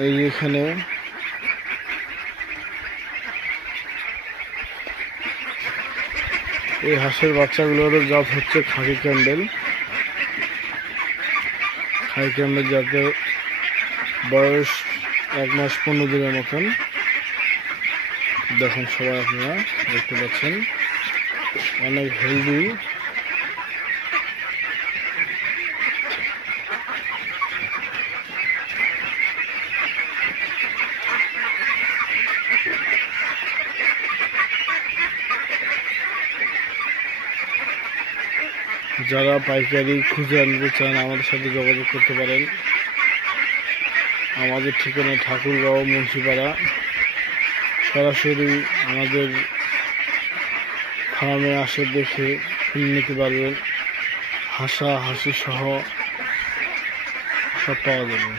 এই এখানে এই হাঁসের বাচ্চাগুলোর জাত হচ্ছে খাকি ক্যাম্বেল। খাকি ক্যাম্বেল জাতের বয়স 1 মাস 15 দিনের মতন। দেখুন সবাই আপনারা দেখতে পাচ্ছেন, অনেক হেলদি। যারা পাইকারি খুঁজে আনতে চান আমাদের সাথে যোগাযোগ করতে পারেন। আমাদের ঠিকানা ঠাকুরগাঁও মুন্সিপাড়া। সরাসরি আমাদের ফার্মে আসে দেখে কিনে নিতে পারবেন। হাঁসা হাসি সহ সব পাওয়া যাবে।